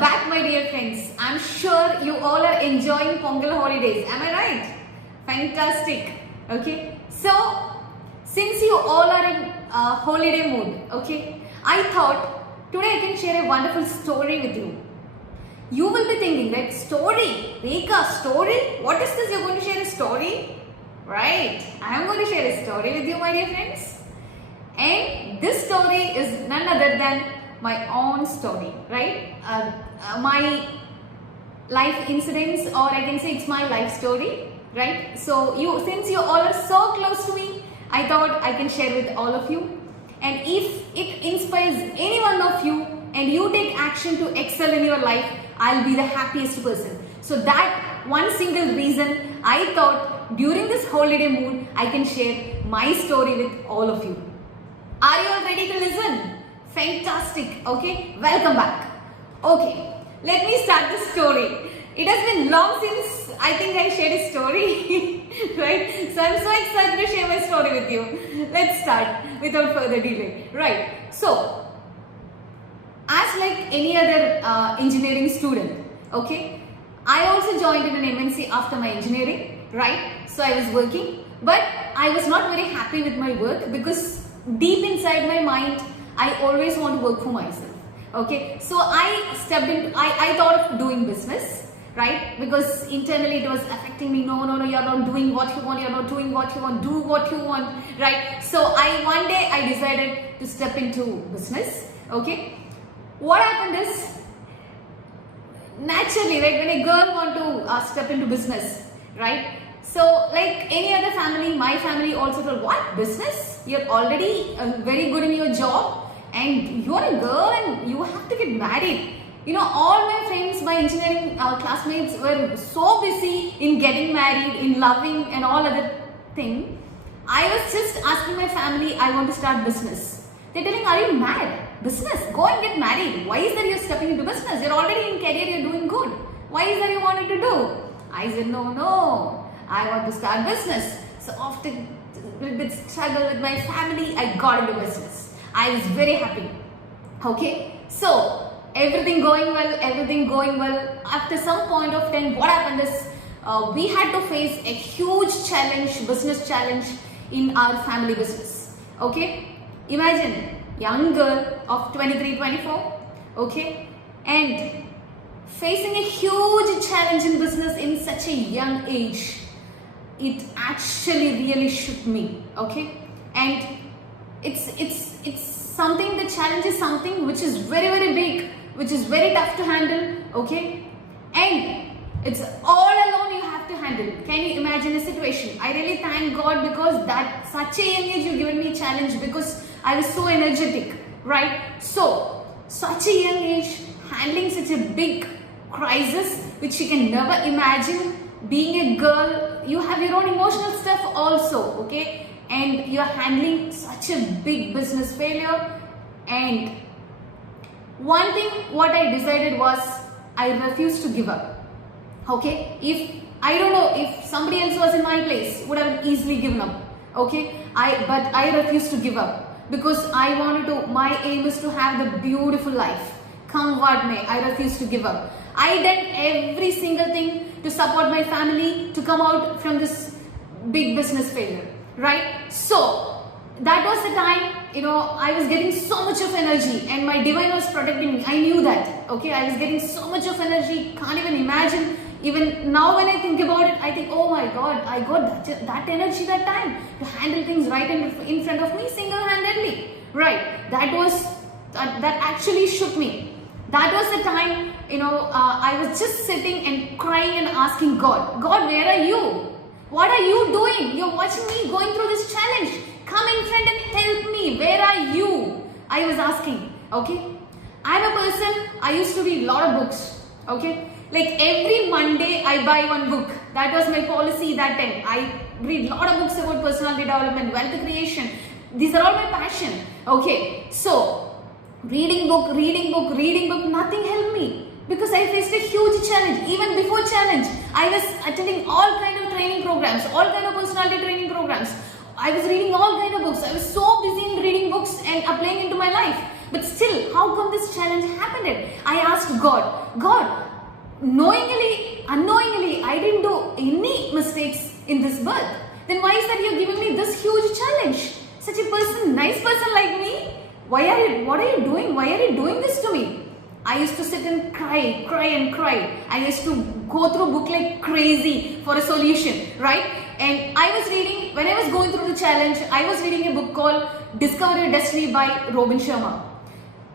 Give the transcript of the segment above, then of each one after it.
back, my dear friends. I'm sure you all are enjoying Pongal holidays. Am I right? Fantastic. Okay. So, since you all are in holiday mood, okay, I thought today I can share a wonderful story with you. You will be thinking, right? Story? Rika, story? What is this? You're going to share a story? Right. I am going to share a story with you, my dear friends. And this story is none other than my own story, right? My life incidents, or I can say it's my life story, right? So since you all are so close to me, I thought I can share with all of you. And if it inspires any one of you and you take action to excel in your life, I'll be the happiest person. So that one single reason I thought during this holiday mood, I can share my story with all of you. Are you all ready to listen? Fantastic. Okay, welcome back. Okay, let me start the story. It has been long since I think I shared a story, right? So I'm so excited to share my story with you. Let's start without further delay. Right. So, as like any other engineering student, okay, I also joined in an MNC after my engineering, right? So I was working, but I was not very happy with my work because deep inside my mind, I always want to work for myself. Okay, so I stepped into, I thought of doing business, right? Because internally it was affecting me. No, you're not doing what you want, you're not doing what you want, do what you want, right? So one day I decided to step into business. Okay, what happened is, naturally, right, when a girl want to step into business, right? So like any other family, my family also told, what, business? You're already very good in your job and you're a girl and you have to get married. You know, all my friends, my engineering classmates were so busy in getting married, in loving and all other thing. I was just asking my family, I want to start business. They're telling, are you mad? Business? Go and get married. Why is that you're stepping into business? You're already in career, you're doing good. Why is that you wanted to do? I said, no. I want to start business. So after a little bit struggle with my family, I got into business. I was very happy. Okay. So everything going well. After some point of time, what happened is we had to face a huge challenge, business challenge in our family business. Okay. Imagine young girl of 23, 24. Okay. And facing a huge challenge in business in such a young age. It actually really shook me, okay? And it's something, the challenge is something which is very, very big, which is very tough to handle, okay? And it's all alone you have to handle. Can you imagine a situation? I really thank God because that such a young age you given me challenge because I was so energetic, right? So, such a young age, handling such a big crisis which you can never imagine. Being a girl, you have your own emotional stuff also, okay? And you're handling such a big business failure. And one thing what I decided was I refused to give up, okay? If I don't know if somebody else was in my place, would have easily given up, okay? But I refused to give up because I wanted to. My aim is to have the beautiful life. Come what may, I refused to give up. I did every single thing to support my family to come out from this big business failure, right? So that was the time, you know, I was getting so much of energy and my divine was protecting me. I knew that, okay? I was getting so much of energy, can't even imagine. Even now when I think about it, I think, oh my God, I got that energy that time to handle things right in front of me single-handedly, right? That actually shook me. That was the time, you know, I was just sitting and crying and asking God, where are you? What are you doing? You're watching me going through this challenge. Come in front and help me. Where are you? I was asking, okay. I'm a person, I used to read a lot of books, okay. Like every Monday, I buy one book. That was my policy that time. I read a lot of books about personality development, wealth creation. These are all my passion, okay. So, reading book, nothing helped me because I faced a huge challenge. Even before challenge, I was attending all kind of training programs, all kind of personality training programs. I was reading all kind of books. I was so busy in reading books and applying into my life. But still, how come this challenge happened? I asked God, knowingly, unknowingly, I didn't do any mistakes in this birth. Then why is that you're giving me this huge challenge? Such a person, nice person like me, what are you doing? Why are you doing this to me? I used to sit and cry. I used to go through book like crazy for a solution, right? And when I was going through the challenge, I was reading a book called Discover Your Destiny by Robin Sharma.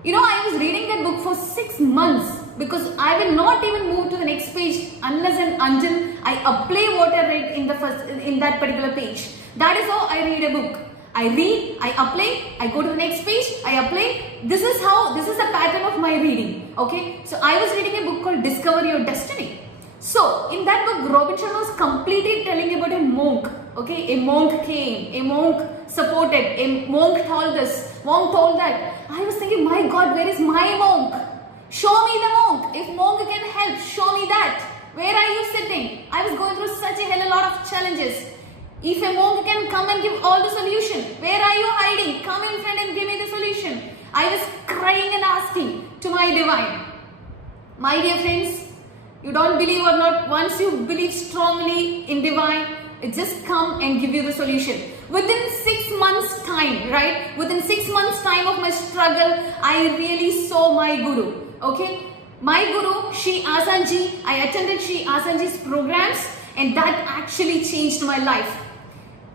I was reading that book for 6 months because I will not even move to the next page unless and until I apply what I read in that particular page. That is how I read a book. I read, I apply, I go to the next page, I apply. This is the pattern of my reading. Okay, so I was reading a book called Discover Your Destiny. So in that book, Robin Sharma was completely telling about a monk. Okay, a monk came, a monk supported, a monk told this, monk told that. I was thinking, my God, where is my monk? Show me the monk. If monk can help, show me that. Where are you sitting? I was going through such a hell of a lot of challenges. If a monk can come and give all the solution, where are you hiding? Come in front and give me the solution. I was crying and asking to my divine. My dear friends, you don't believe or not, once you believe strongly in divine, it just come and give you the solution. Within 6 months time, right? Within 6 months time of my struggle, I really saw my guru. Okay? My guru, Shri Asanji, I attended Shri Asanji's programs and that actually changed my life.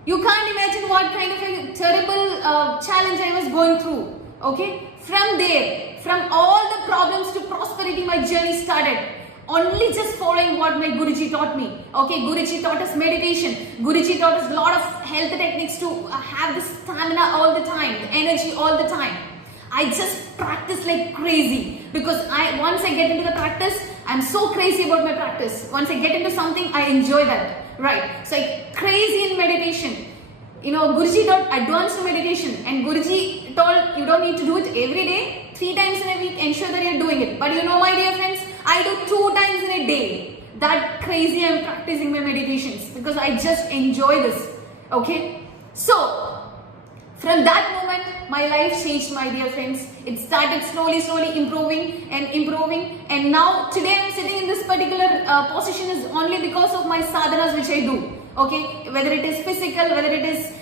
You can't imagine what kind of a terrible challenge I was going through. Okay? From there, from all the problems to prosperity, my journey started. Only just following what my Guruji taught me. Okay, Guruji taught us meditation. Guruji taught us a lot of health techniques to have the stamina all the time, the energy all the time. I just practice like crazy because once I get into the practice, I'm so crazy about my practice. Once I get into something, I enjoy that. Right. So I'm crazy in meditation. Guruji taught advanced meditation and Guruji told you don't need to do it every day. 3 times in a week, ensure that you're doing it. But my dear friends, I do 2 times in a day. That crazy I'm practicing my meditations because I just enjoy this. Okay. So, from that moment, my life changed, my dear friends. It started slowly improving. And now, today I'm sitting in this particular position is only because of my sadhanas which I do. Okay, whether it is physical, whether it is,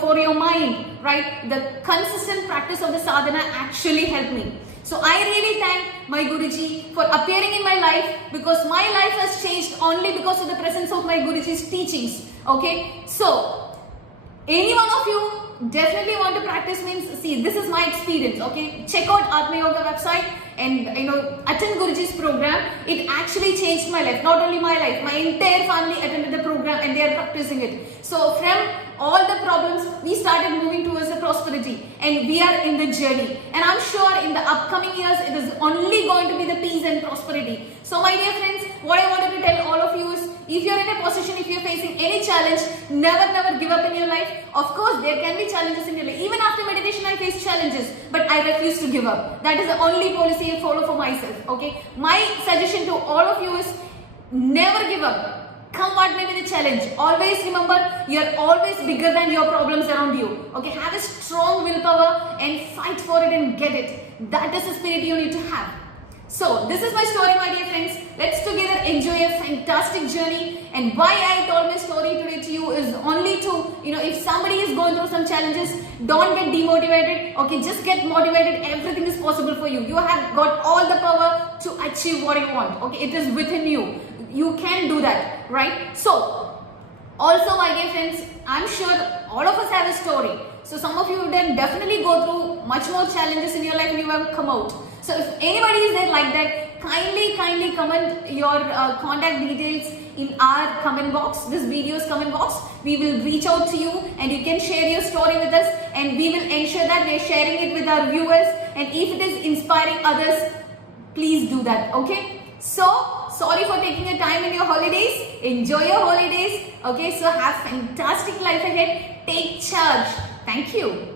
for your mind, right? The consistent practice of the sadhana actually helped me. So I really thank my Guruji for appearing in my life because my life has changed only because of the presence of my Guruji's teachings. Okay, so any one of you definitely want to practice means, see, this is my experience. Okay, check out Atma Yoga website and attend Guruji's program. It actually changed my life. Not only my life, my entire family attended the program and they are practicing it. So from all the problems, we started moving towards the prosperity and we are in the journey. And I'm sure in the upcoming years, it is only going to be the peace and prosperity. So my dear friends, what I wanted to tell all of you is, if you're in a position, if you're facing any challenge, never give up in your life. Of course, there can be challenges in your life. Even after meditation, I face challenges, but I refuse to give up. That is the only policy I follow for myself. Okay, my suggestion to all of you is never give up. Come what may be the challenge. Always remember, you're always bigger than your problems around you. Okay, have a strong willpower and fight for it and get it. That is the spirit you need to have. So, this is my story, my dear friends. Let's together enjoy a fantastic journey. And why I told my story today to you is only to, if somebody is going through some challenges, don't get demotivated. Okay, just get motivated. Everything is possible for you. You have got all the power to achieve what you want. Okay, it is within you. You can do that, right? So, also my dear friends, I'm sure all of us have a story. So, some of you will then definitely go through much more challenges in your life and you have come out. So if anybody is there like that, kindly comment your contact details in our comment box, this video's comment box. We will reach out to you and you can share your story with us and we will ensure that we are sharing it with our viewers, and if it is inspiring others, please do that. Okay, so sorry for taking your time in your holidays. Enjoy your holidays. Okay, so have fantastic life ahead. Take charge. Thank you.